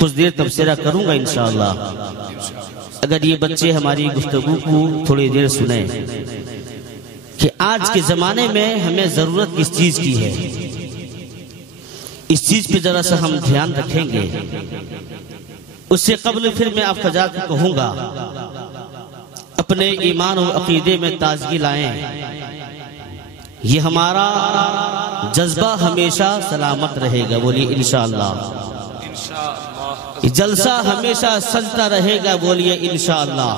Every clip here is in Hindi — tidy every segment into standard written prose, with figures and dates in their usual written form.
कुछ देर तबसरा करूंगा इंशाअल्लाह। अगर ये बच्चे हमारी गुफ्तगू को थोड़ी देर सुने कि आज के जमाने में हमें जरूरत किस चीज की है, इस चीज पे जरा सा हम ध्यान रखेंगे। उससे कबल फिर मैं आप हज़रात को कहूंगा अपने ईमान और अकीदे में ताजगी लाएं। ये हमारा जज्बा हमेशा सलामत रहेगा, बोलिए इंशाअल्लाह। जलसा हमेशा सजता रहेगा, बोलिए इंशाअल्लाह।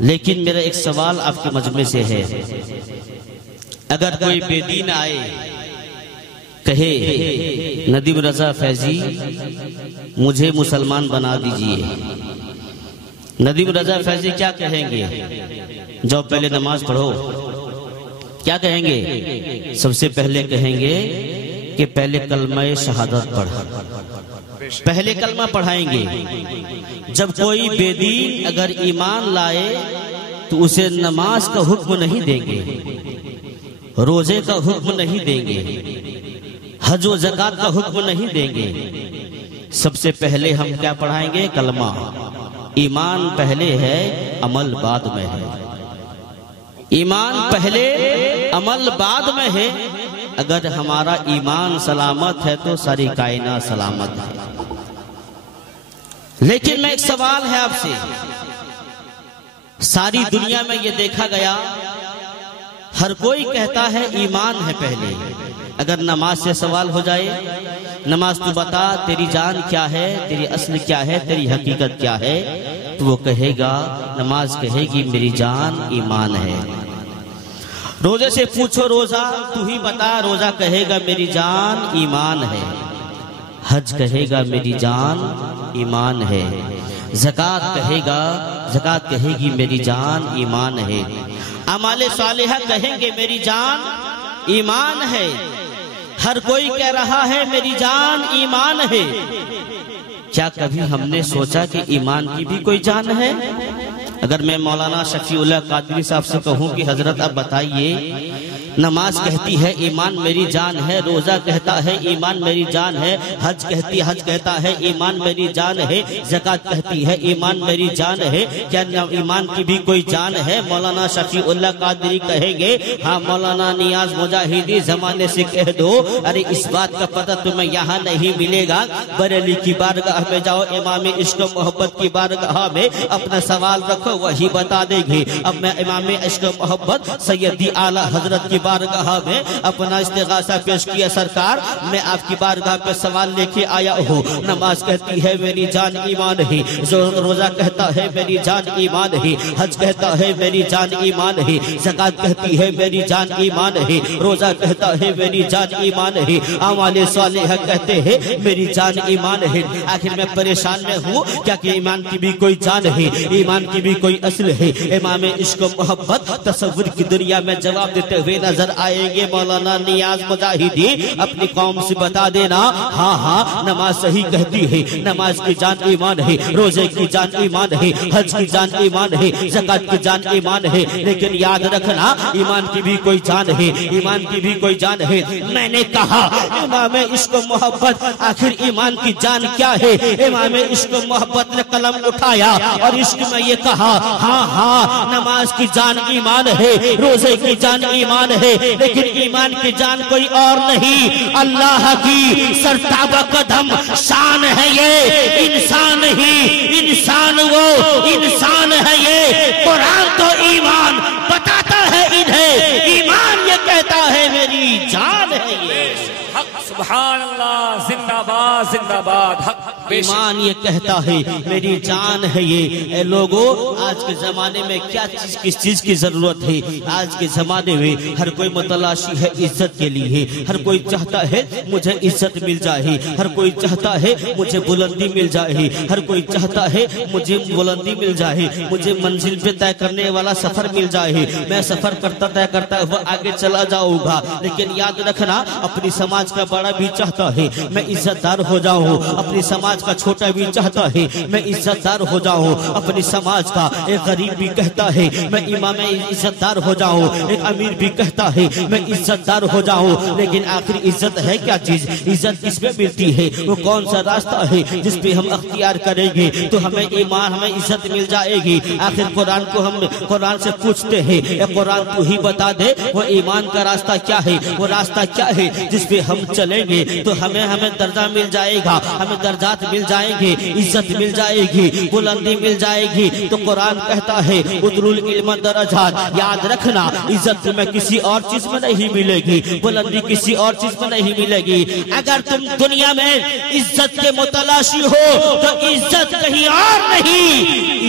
लेकिन मेरा एक सवाल आपके मजमे से है, अगर कोई बेदीन आए कहे नदीम रजा फैजी मुझे मुसलमान बना दीजिए, नदीम रजा फैजी क्या कहेंगे? जब पहले नमाज पढ़ो, क्या कहेंगे? सबसे पहले कहेंगे कि पहले कलमा शहादत पढ़, पहले कलमा पढ़ाएंगे। जब कोई बेदीन अगर ईमान लाए तो उसे नमाज का हुक्म नहीं देंगे, रोजे का हुक्म नहीं देंगे, हज व ज़कात का हुक्म नहीं देंगे। सबसे पहले हम क्या पढ़ाएंगे? कलमा। ईमान पहले है, अमल बाद में है। ईमान पहले, अमल बाद में है। अगर हमारा ईमान सलामत है तो सारी कायनात सलामत है। लेकिन मैं एक सवाल है आपसे, सारी दुनिया में ये देखा गया हर कोई कहता है ईमान है पहले। अगर नमाज से सवाल हो जाए, नमाज तू बता तेरी जान क्या है, तेरी असल क्या है, तेरी हकीकत क्या है, तो वो कहेगा, नमाज कहेगी मेरी जान ईमान है। रोजे से पूछो रोजा तू ही बता, रोजा कहेगा मेरी जान ईमान है। हज कहेगा मेरी जान ईमान है। ज़कात कहेगा, ज़कात कहेगी मेरी जान ईमान है। अमाले सालिहा कहेंगे मेरी जान ईमान है। हर कोई कह रहा है मेरी जान ईमान है। क्या कभी हमने सोचा कि ईमान की भी कोई जान है? अगर मैं मौलाना शफीउल्लाह कादरी साहब से कहूं कि हजरत आप बताइए, नमाज कहती है ईमान मेरी जान है, रोजा कहता है ईमान मेरी जान है, हज कहता है ईमान मेरी जान है, ज़कात कहती है ईमान मेरी जान है, क्या ईमान की भी कोई जान है? मौलाना शफीउल्लाह कादरी कहेंगे, हाँ मौलाना नियाज मुजाहिदी जमाने से कह दो, अरे इस बात का पता तुम्हें यहाँ नहीं मिलेगा, बरेली की बारगाह में जाओ, इमाम इश्क मोहब्बत की बारगाह में अपना सवाल रखो, वही बता देंगे। अब मैं इमाम इश्क मोहब्बत सैयदी आला हजरत की बारगाह में अपना इस्तिगासा पेश किया, सरकार मैं आपकी बारगाह पे सवाल लेके आया हूँ। नमाज कहती है मेरी जान ईमान है, रोजा कहता है मेरी जान ईमान है, हज कहता है मेरी जान ईमान है, ज़कात कहती है मेरी जान ईमान है, रोजा कहता है मेरी जान ईमान है, अमाले सालिहा कहते हैं मेरी जान ईमान है। आखिर मैं परेशान में हूँ, क्या कि ईमान की भी कोई जान है, ईमान की भी कोई असल है? इमाम इश्क मोहब्बत तसव्वुर की दुनिया में जवाब देते हुए नजर आएंगे। मौलाना नियाज मुजाहिदी अपनी कौम से बता देना, हाँ हाँ नमाज सही कहती है, नमाज की जान ईमान है, रोजे की जान ईमान है, हज की जान ईमान है, ज़कात की जान ईमान है। लेकिन याद रखना ईमान की भी कोई जान है, ईमान की भी कोई जान है। मैंने कहा इमाम इश्क मोहब्बत आखिर ईमान की जान क्या है? इमाम इश्क मोहब्बत ने कलम उठाया और इश्क में ये कहा, हाँ हाँ नमाज की जान ईमान है, रोजे की जान ईमान है, लेकिन ईमान की जान कोई और नहीं, अल्लाह की सरताबा कदम शान है ये, इंसान ही इंसान वो इंसान है ये। कुरान तो ईमान बताता है इन्हें, ईमान ये कहता है मेरी जान है ये। सुभान अल्लाह, जिंदाबाद जिंदाबाद। हक ईमान ये कहता है मेरी जान है ये। लोगों आज के जमाने में क्या चीज, किस चीज की जरूरत है? आज के जमाने में हर कोई मतलाशी है इज्जत के लिए, हर कोई चाहता है मुझे इज्जत मिल जाए, हर कोई चाहता है मुझे बुलंदी मिल जाए, हर कोई चाहता है मुझे बुलंदी मिल जाए, मुझे मंजिल पे तय करने वाला सफर मिल जाए, मैं सफर करता तय करता हुआ आगे चला जाऊंगा। लेकिन याद रखना अपनी समाज का बड़ा भी चाहता है मैं इज्जतदार हो जाऊं, अपनी समाज का छोटा भी चाहता है मैं इज्जतदार हो जाऊं, अपनी समाज का एक गरीब भी कहता है मैं इमाम इज्जतदार हो जाऊं, एक अमीर भी कहता है मैं इज्जतदार हो जाऊं, लेकिन आखिर इज्जत है क्या चीज? इज्जत किसमें मिलती है? वो कौन सा रास्ता है जिस पे हम अख्तियार करेंगे तो हमें ईमान, हमें इज्जत मिल जाएगी? आखिर कुरान को हम कुरान से पूछते हैं, कुरान तू ही बता दे वो ईमान का रास्ता क्या है, वो रास्ता क्या है जिस पे हम चलेंगे तो हमें दर्जा मिल जाएगा, हमें दर्जात मिल जाएंगे, इज्जत मिल जाएगी, बुलंदी मिल जाएगी। तो कुरान कहता है उदरुल इल्म दरजात, याद रखना इज्जत तुम्हें किसी और चीज में नहीं मिलेगी, बुलंदी किसी और चीज में नहीं मिलेगी। अगर तुम दुनिया में इज्जत के मुतलाशी हो तो इज्जत कहीं और नहीं,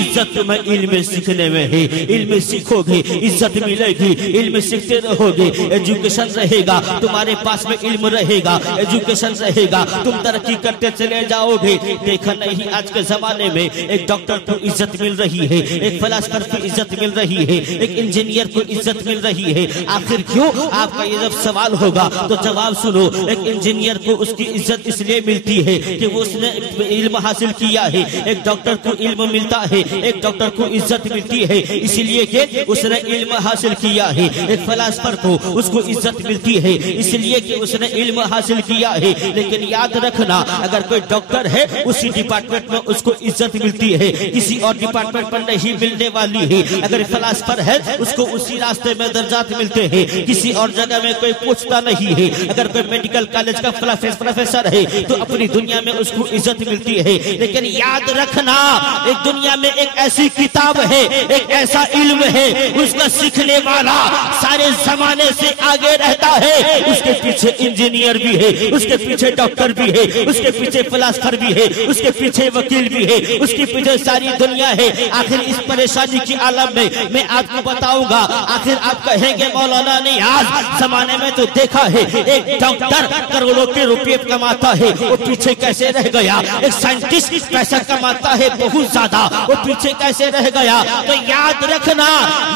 इज्जत तुम्हें इल्म सीखने में है। इल्म सीखोगे इज्जत मिलेगी, इल्म सीखते रहोगे, एजुकेशन रहेगा तुम्हारे पास में, इल्म रहेगा, एजुकेशन रहेगा, तुम तरक्की करते चले जाओगे। देखा नहीं आज के जमाने में एक डॉक्टर को इज्जत मिल रही है, एक फिलासफर को इज्जत मिल रही है, एक इंजीनियर को इज्जत मिल रही है। आखिर क्यों? आपका ये जब सवाल होगा तो जवाब सुनो। एक इंजीनियर को उसकी इज्जत इसलिए मिलती है कि वो उसने इल्म हासिल किया है, एक डॉक्टर को इल्म मिलता है, एक डॉक्टर को इज्जत मिलती है इसलिए कि उसने इल्म हासिल किया है। एक फिलासफर को उसको इज्जत मिलती है इसलिए कि उसने इल्म हासिल किया है। लेकिन याद रखना अगर कोई डॉक्टर है उसी डिपार्टमेंट में उसको इज्जत मिलती है, किसी और डिपार्टमेंट पर नहीं मिलने वाली है। अगर फिलासफर है उसको उसी रास्ते में दर्जात मिलते हैं, किसी और जगह में कोई पूछता नहीं है। अगर कोई मेडिकल कॉलेज का प्रोफेसर है तो अपनी दुनिया में उसको इज्जत मिलती है। लेकिन याद रखना एक दुनिया में एक ऐसी किताब है, एक ऐसा इल्म है, उसका सीखने वाला सारे जमाने से आगे रहता है। उसके पीछे इंजीनियर भी है, उसके पीछे डॉक्टर भी है, उसके पीछे फिलासफर भी है, उसके पीछे वकील भी है, उसके पीछे सारी दुनिया है। आखिर इस परेशानी की आलम में मैं आपको बताऊंगा। आखिर आप कहेंगे मौलाना नियाज जमाने में तो देखा है एक डॉक्टर करोड़ों के रुपये कमाता है, वो पीछे कैसे रह गया? एक साइंटिस्ट पैसा कमाता है बहुत ज्यादा, वो पीछे कैसे रह गया? तो याद रखना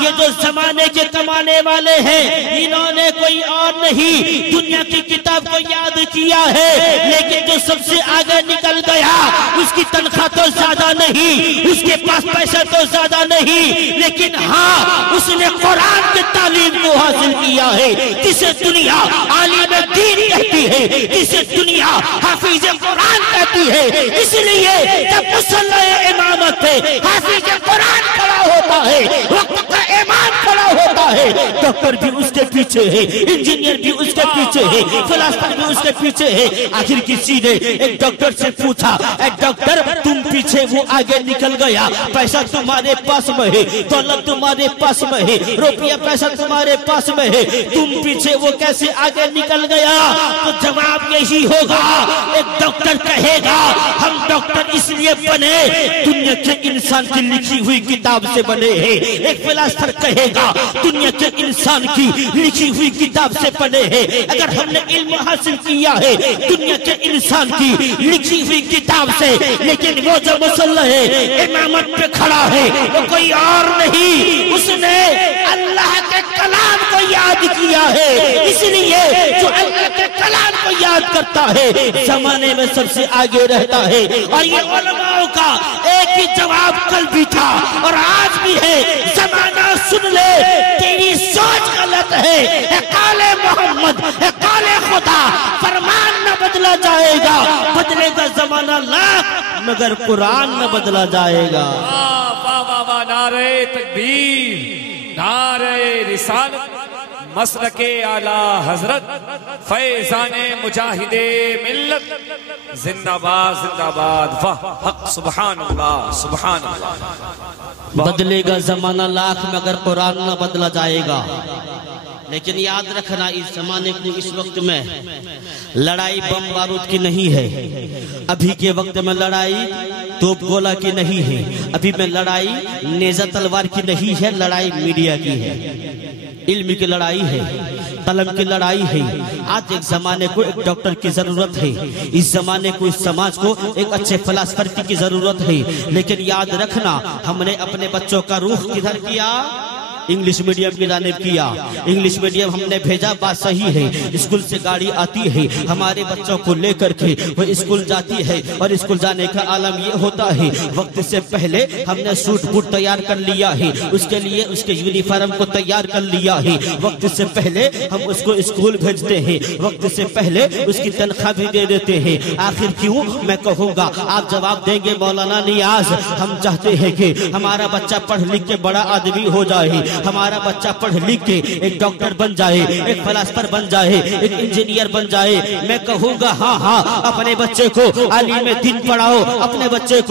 ये जो जमाने के कमाने वाले हैं इन्होंने कोई और नहीं दुनिया की किताब को याद किया है। लेकिन जो सबसे आगे निकल गया उसकी तनख्वाह तो ज्यादा नहीं, उसके पास पैसा तो ज्यादा नहीं, लेकिन हाँ उसने कुरान की तालीम को हासिल किया है, जिसे दुनिया आलिम दीन कहती है, जिसे दुनिया हाफिज कुरान कहती है। इसलिए जब मुसल्ला इमामत पे हाफिज कुरान खड़ा होता है, वक्त का इमाम खड़ा होता है, डॉक्टर भी उसके पीछे है, इंजीनियर भी उसके पीछे है, फिलासफर भी उसके पीछे है। आखिर किसी ने एक डॉक्टर से पूछा, डॉक्टर तुम पीछे वो आगे निकल गया, पैसा तुम्हारे पास में है, दौलत तुम्हारे पास में है, रुपया पैसा तुम्हारे पास में है, तुम पीछे वो कैसे आगे निकल गया? तो जवाब यही होगा, एक डॉक्टर कहेगा हम डॉक्टर इसलिए बने दुनिया के इंसान की लिखी हुई किताब से बने हैं। एक फिलासफर कहेगा दुनिया के इंसान की लिखी हुई किताब से बने हैं। अगर हमने इल्म हासिल किया है दुनिया के इंसान की लिखी हुई किताब से, लेकिन वो जो मुसल्ला है इमामत पे खड़ा है वो कोई और नहीं, उसने अल्लाह के कलाम को याद किया है। इसलिए जो अल्लाह के कलाम को याद करता है जमाने में सबसे आगे रहता है। और ये उलमाओं का एक ही जवाब कल भी था और आज भी है, जमाना सुन ले तेरी सोच गलत है, काले मोहम्मद है काले खुदा, फरमान न बदला जाएगा, बदलेगा जमाना लाख मगर कुरान न बदला जाएगा। वाह वाह वाह, नारे तकबीर, नारे रिसालत, मसलके आला हजरत, फैजाने मुजाहिदे मिल्लत, जिंदाबाद जिंदाबाद, वाह हक सुभान अल्लाह सुभान अल्लाह। बदलेगा जमाना लाख मगर कुरान न बदला जाएगा। लेकिन याद रखना इस जमाने को इस वक्त में लड़ाई बम बारूद की नहीं है, अभी के वक्त में लड़ाई तोप गोला की नहीं है, अभी में लड़ाई नेजा तलवार की नहीं है, लड़ाई मीडिया की है, इल्म की लड़ाई है, कलम की लड़ाई है। आज एक जमाने को एक डॉक्टर की जरूरत है, इस जमाने को इस समाज को एक अच्छे फिलासफर की जरूरत है। लेकिन याद रखना हमने अपने बच्चों का रूख किधर किया? इंग्लिश मीडियम की जानिब किया। इंग्लिश मीडियम हमने भेजा, बात सही है, स्कूल से गाड़ी आती है, हमारे बच्चों को लेकर के वो स्कूल जाती है और स्कूल जाने का आलम ये होता है वक्त से पहले हमने सूट बूट तैयार कर लिया है, उसके लिए उसके यूनिफॉर्म को तैयार कर लिया है, वक्त से पहले हम उसको स्कूल भेजते हैं, वक्त से पहले उसकी तनख्वाह भी दे देते हैं। आखिर क्यों? मैं कहूँगा, आप जवाब देंगे मौलाना नियाज, हम चाहते हैं कि हमारा बच्चा पढ़ लिख के बड़ा आदमी हो जाए, हमारा बच्चा पढ़ लिख के एक डॉक्टर बन जाए, एक फिलासफर बन जाए, एक इंजीनियर बन जाए। मैं कहूँगा हाँ हाँ, अपने बच्चे को आलिम दीन पढ़ाओ, अपने बच्चे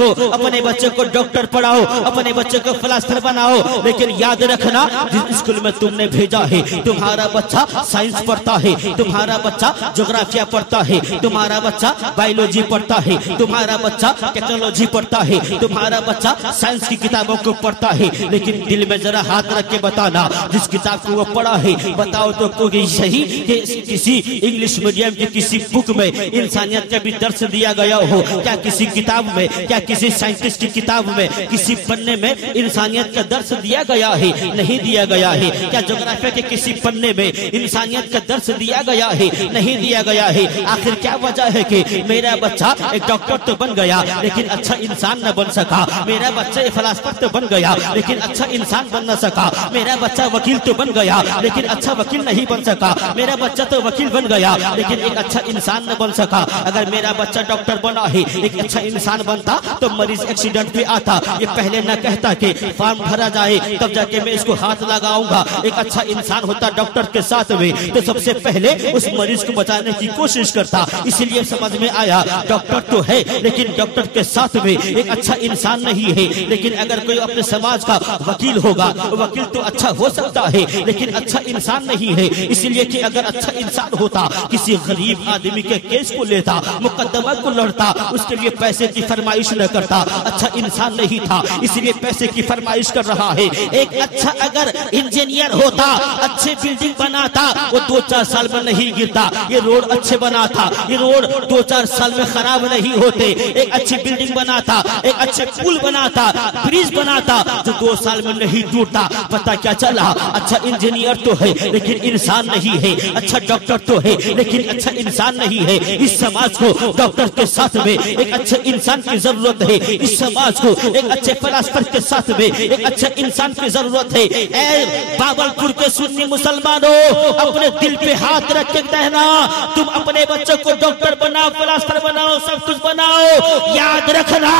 को डॉक्टर पढ़ाओ, अपने बच्चे को फिलासफर बनाओ, लेकिन याद रखना जिस स्कूल में तुमने भेजा है तुम्हारा बच्चा साइंस पढ़ता है, तुम्हारा बच्चा ज्योग्राफिया पढ़ता है, तुम्हारा बच्चा बायोलॉजी पढ़ता है, तुम्हारा बच्चा टेक्नोलॉजी पढ़ता है, तुम्हारा बच्चा साइंस की किताबों को पढ़ता है, लेकिन दिल में जरा हाथ रख के बताना जिस किताब को वो पढ़ा है, बताओ तो कोई सही कि किसी इंग्लिश मीडियम की किसी बुक में इंसानियत का भी दर्स दिया गया हो? क्या किसी किताब में, क्या किसी साइंटिस्ट की किताब में, किसी पन्ने में इंसानियत का दर्स दिया गया है? नहीं दिया गया है। क्या ज्योग्राफी के किसी पन्ने में इंसानियत का दर्स दिया गया है? नहीं दिया गया है। आखिर क्या वजह है कि मेरा बच्चा एक डॉक्टर तो बन गया लेकिन अच्छा इंसान न बन सका, मेरा बच्चा एक फिलासफर तो बन गया लेकिन अच्छा इंसान बन न सका, मेरा बच्चा वकील तो बन गया लेकिन अच्छा वकील नहीं बन सका, मेरा बच्चा तो वकील बन गया लेकिन एक अच्छा इंसान न बन सका। अगर मेरा बच्चा डॉक्टर बना है, एक अच्छा इंसान बनता तो मरीज एक्सीडेंट पे आता, ये पहले न कहता कि फॉर्म भरा जाए तब जाके मैं इसको हाथ लगाऊंगा। एक अच्छा इंसान होता डॉक्टर के साथ में तो सबसे पहले उस मरीज को बचाने की कोशिश करता। इसलिए समझ में आया डॉक्टर तो है लेकिन डॉक्टर के साथ में एक अच्छा इंसान नहीं है। लेकिन अगर कोई अपने समाज का वकील होगा, वकील तो अच्छा हो सकता है लेकिन अच्छा इंसान नहीं है। इसलिए कि अगर अच्छा इंसान होता किसी गरीब आदमी के केस को लेता, मुकदमा को लड़ता, उसके लिए पैसे की फरमाइश न करता, अच्छा इंसान नहीं था इसलिए पैसे की फरमाइश कर रहा है। एक अच्छा अगर इंजीनियर होता, अच्छे बिल्डिंग बनाता, वो 2-4 साल में नहीं गिरता, ये रोड अच्छे बनाता, ये रोड 2-4 साल में खराब नहीं होते। एक अच्छी बिल्डिंग बनाता, एक अच्छे पुल बनाता, ब्रिज बनाता जो 2 साल में नहीं टूटता। पता क्या चला? अच्छा इंजीनियर तो है लेकिन इंसान नहीं है, अच्छा डॉक्टर तो है लेकिन अच्छा इंसान नहीं है। इस समाज को डॉक्टर के साथ में एक अच्छे इंसान की जरूरत है, इस समाज को एक अच्छे फिलासफर के साथ में एक अच्छे इंसान की जरूरत है। ऐ बाबलपुर के सुन्नी मुसलमानों, अपने दिल पे हाथ रख के कहना, तुम अपने बच्चों को डॉक्टर बनाओ, फिलासफर बनाओ, सब कुछ बनाओ। याद रखना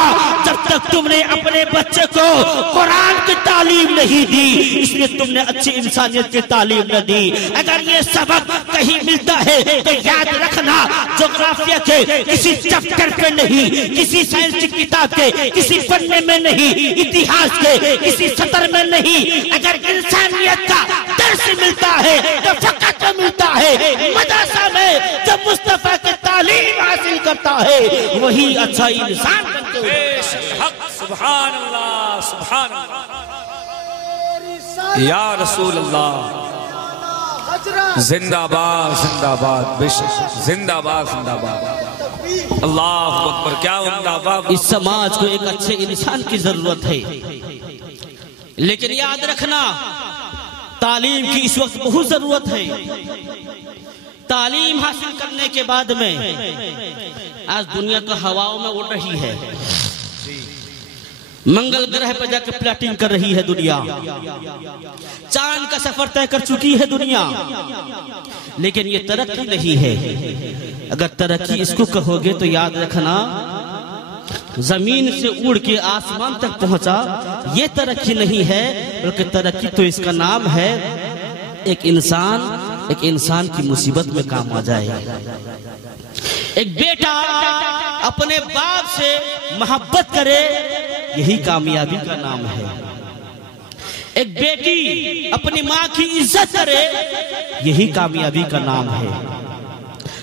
जब तक तुमने अपने बच्चे को कुरान की तालीम नहीं दी, इसलिए तुमने अच्छी इंसानियत की तालीम न दी। अगर ये सबक कहीं मिलता है तो याद रखना ज्योग्राफिया के किसी चैप्टर पे नहीं, किसी साइंस की किताब के किसी पन्ने में नहीं, इतिहास के किसी सतर में नहीं। अगर इंसानियत का दर्स मिलता है तो फकत मिलता है मदरसा में जब मुस्तफा की तालीम हासिल करता है वही अच्छा इंसान बनते हैं। सुभान अल्लाह, सुभान अल्लाह, या रसूल अल्लाह, जिंदाबाद जिंदाबाद, बेशक जिंदाबाद जिंदाबाद, अल्लाह अकबर, क्या जिंदाबाद। इस समाज को एक अच्छे इंसान की जरूरत है, लेकिन याद रखना तालीम की इस वक्त बहुत जरूरत है। तालीम हासिल करने के बाद में आज दुनिया का हवाओं में उड़ रही है, मंगल ग्रह पर जाकर प्लॉटिंग कर रही है दुनिया, चांद का सफर तय कर चुकी है दुनिया, लेकिन ये तरक्की नहीं है। अगर तरक्की इसको कहोगे तो याद रखना जमीन से उड़ के आसमान तक पहुंचा, ये तरक्की नहीं है, बल्कि तरक्की तो इसका नाम है एक इंसान की मुसीबत में काम आ जाए। एक बेटा अपने बाप से मोहब्बत करे, यही कामयाबी का नाम है। एक बेटी अपनी माँ की इज्जत करे, यही कामयाबी का नाम है।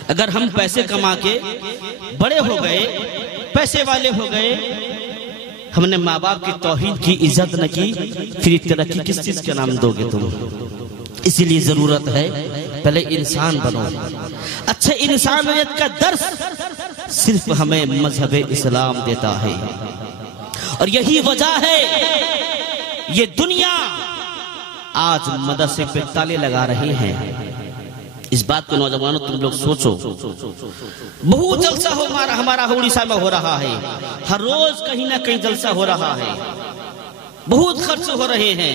अगर हम पैसे कमा के बड़े हो गए, पैसे वाले हो गए, हमने माँ बाप की तौहीद की, इज्जत न की, फिर तरक्की किस चीज का नाम दोगे तुम? इसीलिए जरूरत है पहले इंसान बनो। अच्छे इंसानियत का दर्स सिर्फ हमें मजहब इस्लाम देता है, और यही वजह है ये दुनिया आज मदरसे पे ताले लगा रहे हैं। इस बात को नौजवानों तुम लोग सोचो, बहुत जलसा हमारा उड़ीसा में हो रहा है, हर रोज कहीं ना कहीं जलसा हो रहा है, बहुत खर्च हो रहे हैं,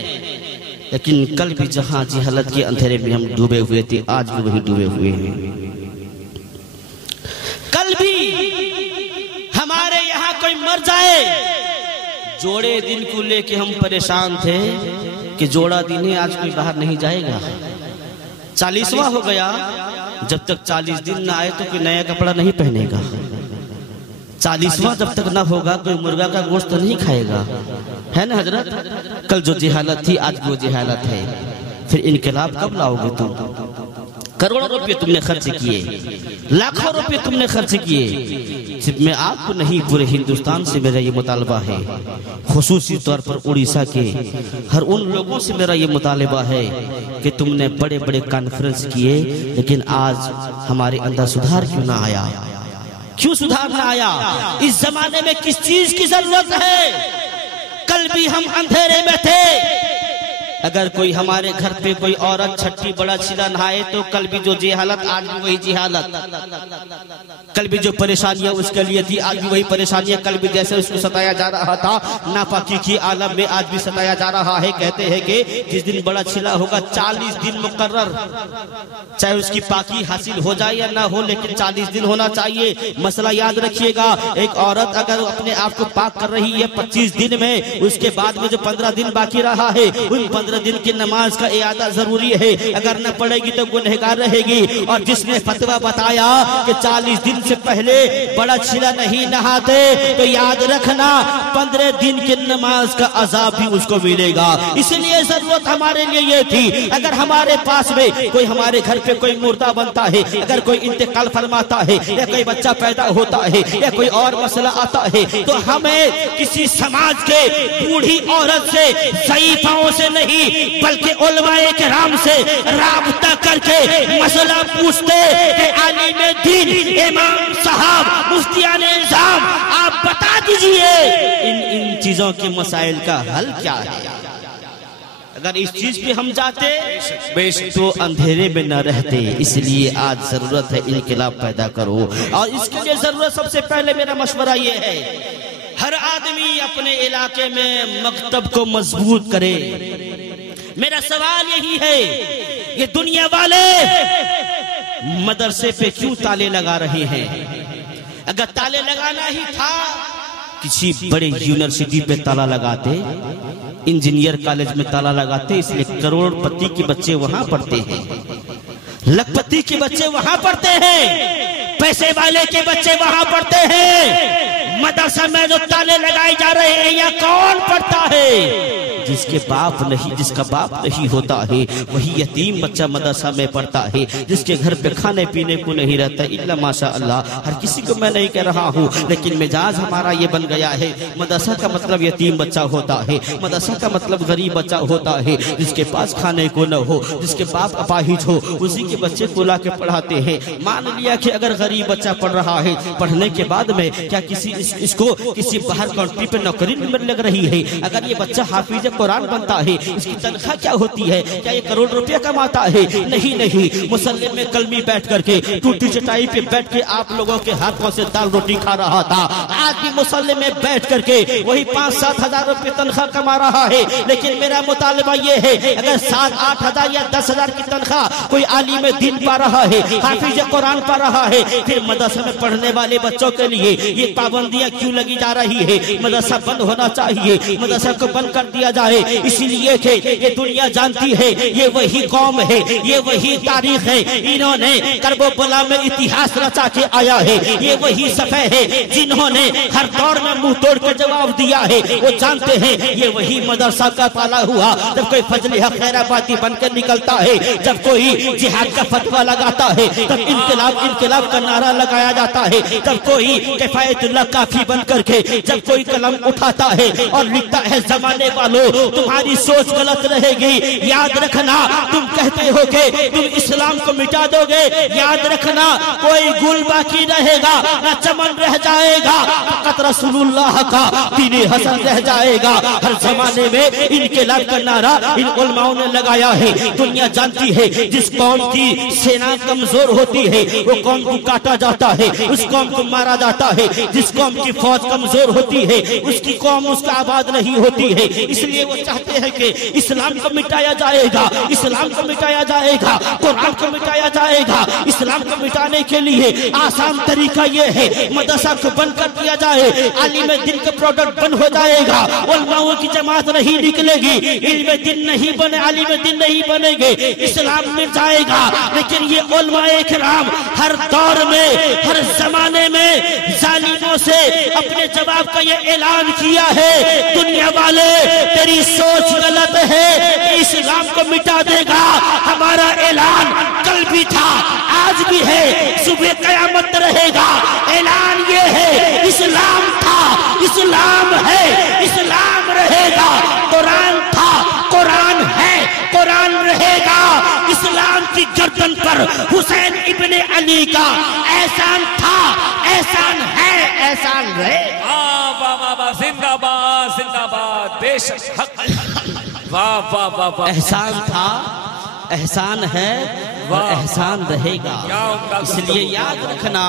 लेकिन कल भी जहां जिहालत के अंधेरे में हम डूबे हुए थे, आज भी वही डूबे हुए हैं। कल भी हमारे यहाँ कोई मर जाए, जोड़े दिन को लेके हम परेशान थे कि जोड़ा दिन है, आज कोई बाहर नहीं जाएगा। 40वां हो गया, जब तक 40 दिन ना आए तो कोई नया कपड़ा नहीं पहनेगा। 40वां जब तक ना होगा कोई मुर्गा का गोश्त नहीं खाएगा, है ना हजरत? कल जो जिहालत थी आज वो जिहालत है, फिर इनकलाब कब लाओगे तुम? करोड़ों रुपए तुमने खर्च किए, लाखों रुपए तुमने खर्च किए, सिर्फ मैं आपको नहीं पूरे हिंदुस्तान से मेरा ये मुतालबा है, खुसूसी तौर पर उड़ीसा के हर उन लोगों से मेरा ये मुतालबा है कि तुमने बड़े बड़े कॉन्फ्रेंस किए, लेकिन आज हमारे अंदर सुधार क्यों ना आया? क्यों सुधार ना आया? इस जमाने में किस चीज की जरूरत है? कल भी हम अंधेरे में थे, अगर कोई हमारे घर पे कोई औरत छठी बड़ा छिला नहाए तो कल भी जो जिहालत आज भी वही जिहालत, कल भी जो परेशानियां उसके लिए थी आज भी वही परेशानियां, कल भी जैसे उसको सताया जा रहा था नापाकी की आलम में आज भी सताया जा रहा है। कहते हैं कि जिस दिन बड़ा छिला होगा 40 दिन मुकर्रर, चाहे उसकी पाकी हासिल हो जाए या ना हो, लेकिन 40 दिन होना चाहिए। मसला याद रखिएगा, एक औरत अगर अपने आप को पाक कर रही है 25 दिन में, उसके बाद में जो 15 दिन बाकी रहा है उन 15 दिन की नमाज का इयादा जरूरी है, अगर न पढ़ेगी तो गुनहगार रहेगी। और जिसने फतवा बताया कि 40 दिन से पहले बड़ा छिला नहीं नहाते, तो याद रखना 15 दिन की नमाज का अजाब भी उसको मिलेगा। इसलिए जरूरत हमारे लिए ये थी, अगर हमारे पास में कोई हमारे घर पे कोई मुर्दा बनता है, अगर कोई इंतकाल फरमाता है या कोई बच्चा पैदा होता है या कोई और मसला आता है, तो हमें किसी समाज के बूढ़ी औरत से, ज़ईफ़ों से नहीं बल्कि उलमाए किराम से राबता करके मसला पूछते कि आलिम दीन, इमाम साहब, मुफ्तियान निज़ाम, आप बता दीजिए इन चीजों के मसाइल का हल क्या है। अगर इस चीज पे हम जाते तो अंधेरे में न रहते। इसलिए आज जरूरत है इनकलाब पैदा करो, और इसके लिए जरूरत सबसे पहले मेरा मशवरा ये है, हर आदमी अपने इलाके में मकतब को मजबूत करे। मेरा सवाल यही है, ये दुनिया वाले मदरसे पे क्यों ताले लगा रहे हैं? अगर ताले लगाना ही था किसी बड़े यूनिवर्सिटी पे ताला लगाते, इंजीनियर कॉलेज में ताला लगाते, इसलिए करोड़पति के बच्चे वहां पढ़ते हैं, लखपति के बच्चे वहां पढ़ते हैं, पैसे वाले के बच्चे वहां पढ़ते हैं। मदरसा में जो ताले लगाए जा रहे हैं यहाँ कौन पढ़ता है? जिसके बाप नहीं, जिसका बाप नहीं होता है वही यतीम बच्चा मदरसा में पढ़ता है, जिसके घर पे खाने पीने को नहीं रहता। इल्ला माशा अल्लाह, हर किसी को मैं नहीं कह रहा हूँ, लेकिन मिजाज हमारा ये बन गया है, मदरसा का मतलब यतीम बच्चा होता है, मदरसा का मतलब गरीब बच्चा होता है, जिसके पास खाने को न हो, जिसके बाप अपाहिज हो, उसी के बच्चे को ला के पढ़ाते हैं। मान लिया कि अगर गरीब बच्चा पढ़ रहा है, पढ़ने के बाद में क्या इसको किसी बाहर कंट्री पे नौकरी लग रही है? अगर ये बच्चा हाफिज कुरान बनता है, इसकी तनख्वाह क्या होती है? क्या ये करोड़ रुपया कमाता है? नहीं नहीं, मुसल्ले में कलमी बैठ करके, टूटी चटाई पे बैठ के आप लोगों के हाथों से दाल रोटी खा रहा था, आज भी मुसल्ले में बैठ करके वही 5-7 हजार रुपये तनख्वाह कमा रहा है। लेकिन मेरा मुतालबा ये है, अगर 7-8 हजार या 10 हजार की तनख्वाह कोई आलिम दीन पा रहा है, हाफिज कुरान पा रहा है, फिर मदरसे में पढ़ने वाले बच्चों के लिए ये पाबंदियां क्यों लगी जा रही है? मदरसा बंद होना चाहिए, मदरसा को बंद कर दिया जाए। इसीलिए कि ये दुनिया जानती है, ये वही कौम है, ये वही तारीख है, इन्होंने करबला में इतिहास रचा के आया है, ये वही सफ़े है जिन्होंने हर दौर में मुंह तोड़ के जवाब दिया है। वो जानते हैं ये वही मदरसा का ताला हुआ जब कोई फजल हक खैराबादी बनकर निकलता है, जब कोई जिहाद का फतवा लगाता है, तब इनकलाब इनकलाब का नारा लगाया जाता है, तब कोई किफायतुल्लाह का साफी बन करके जब कोई कलम उठाता है और लिखता है जमाने वालों तुम्हारी सोच गलत रहेगी, याद रखना तुम कहते हो कि तुम इस्लाम को मिटा दोगे, याद रखना कोई गुल बाकी रहेगा ना चमन रह जाएगा, फकत रसूलुल्लाह का दीन हसन रह जाएगा। हर जमाने में इनके लाभ का नारा इन उलमाओं ने लगाया है। दुनिया जानती है जिस कौम की सेना कमजोर होती है वो कौम को काटा जाता है, उस कौम को मारा जाता है। जिस कौम की फौज कमजोर होती है उसकी कौम उसका आबाद नहीं होती है। इसलिए वो चाहते हैं कि इस्लाम को मिटाया जाएगा, इस्लाम को मिटाया जाएगा, कुरान को मिटाया जाएगा। इस्लाम को मिटाने के लिए आसान तरीका ये है मदरसा को बंद कर दिया जाए, आलिम दिन का प्रोडक्ट बंद हो जाएगा, उलमाओं की जमात नहीं निकलेगी, इल्म दिन नहीं बने, आलिम दिन नहीं बनेंगे, इस्लाम मिट जाएगा। लेकिन ये उलमाए किराम हर दौर में हर जमाने में जालिमों से अपने जवाब का ये ऐलान किया है, दुनिया वाले तेरी सोच गलत है, इस्लाम को मिटा देगा। हमारा ऐलान कल भी था, आज भी है, सुबह कयामत रहेगा। ऐलान ये है इस्लाम था, इस्लाम है, इस्लाम रहेगा। कुरान था, कुरान है, कुरान रहेगा। इस्लाम की गर्दन पर हुसैन इब्ने अली का एहसान था, एहसान है, एहसान रहे। जिंदाबाद जिंदाबाद बेशक हक। वाह वाह वाह वाह। एहसान था, एहसान है और एहसान रहेगा। इसलिए याद रखना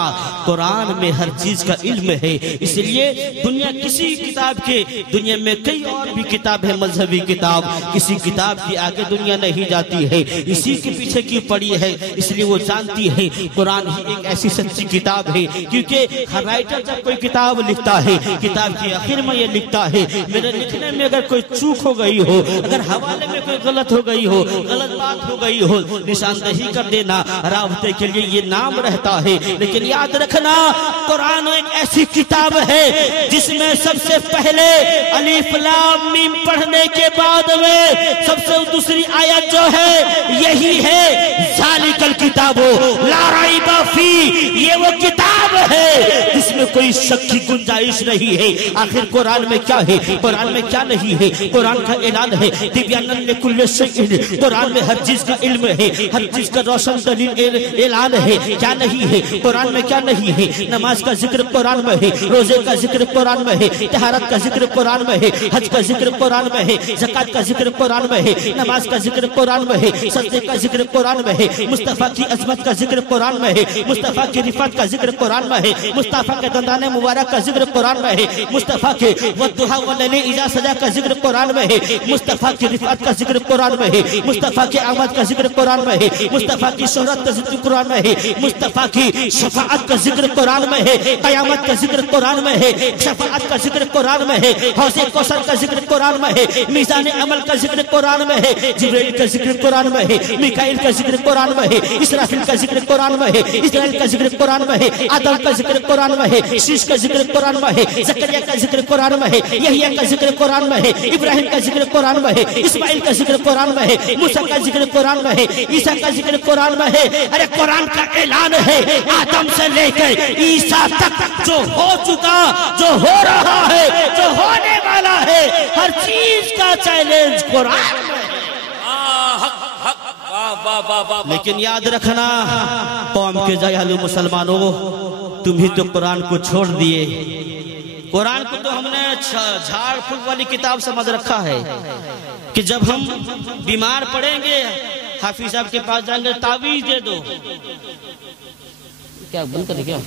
कुरान में हर चीज का इल्म है। इसलिए दुनिया किसी किताब के, दुनिया में कई और भी किताब है, मजहबी किताब, किसी किताब की आगे दुनिया नहीं जाती है, इसी के पीछे की पड़ी है। इसलिए वो जानती है कुरान ही एक ऐसी सच्ची किताब है। क्योंकि हर राइटर जब कोई किताब लिखता है, किताब के आखिर में ये लिखता है मेरे लिखने में अगर कोई चूक हो गई हो, अगर हवाले में कोई गलत हो गई हो, गलत बात हो गई हो, निशानदेही कर देना, राबते के लिए ये नाम रहता है। लेकिन याद रखना कुरान एक ऐसी किताब है जिसमें सबसे पहले अलिफ लाम मीम पढ़ने के बाद में सबसे दूसरी आयत जो है यही है ज़ालिकल किताबो ला रैबा फी। ये वो किताब है जिसमें कोई शक की गुंजाइश नहीं है। आखिर कुरान में क्या है, कुरान में क्या नहीं है? कुरान का ऐलान है तिब्यानन लिकुल्लि शैइन, कुरान में हर चीज का इल्म है, हर चीज का रोशन दलील ऐलान है। क्या नहीं है कुरान में, क्या नहीं है? नमाज का जिक्र कुरान में है, रोजे का जिक्र कुरान में है, तहारत का जिक्र कुरान में है, हज का जिक्र कुरान में है, ज़कात का जिक्र कुरान में है, नमाज का जिक्र कुरान में है, सजदे का जिक्र कुरान में है, मुस्तफा की अजमत का जिक्र कुरान में है, मुस्तफा की रिफत का जिक्र कुरान में है, मुस्तफा के दंदाने मुबारक का जिक्र कुरान में है, मुस्तफा के वद्दुहा वल्लैलि इज़ा सजा का जिक्र कुरान में है, मुस्तफा की रिफत का जिक्र कुरान में है, मुस्तफा के आमद का जिक्र कुरान में है, मुस्तफा की शोहरत का जिक्र कुरान में है, मुस्तफा की शफाअत का जिक्र कुरान में है, कयामत का जिक्र कुरान में है, शफाअत का जिक्र कुरान में है, हौज़े कौसर का जिक्र कुरान में है, मीज़ान अमल का जिक्र कुरान में है, जिब्रील का जिक्र कुरान में है, मिकाईल का जिक्र कुरान में है, इसराफिल का जिक्र कुरान में है, इस्राइल का जिक्र कुरान में है, आदम का जिक्र कुरान में है, शीश का जिक्र कुरान में है, ज़करिया का जिक्र कुरान में है, यहया का जिक्र कुरान में है, इब्राहिम का जिक्र कुरान में है, इस्माइल का जिक्र कुरान में है, मूसा का जिक्र कुरान में है, ईसा का जिक्र कुरान में है। अरे कुरान का ऐलान है आदम से लेकर ईसा तक जो हो चुका, जो हो रहा है, जो होने वाला है, हर चीज का चैलेंज कुरान में। लेकिन याद रखना कौम के दयालु मुसलमानों, तुम ही तो कुरान को छोड़ दिए। कुरान को तो हमने झाड़ फूक वाली किताब समझ रखा है कि जब हम बीमार पड़ेंगे हाफिज साहब के पास जाएंगे, तावीज दे दो। क्या बंद करे क्या?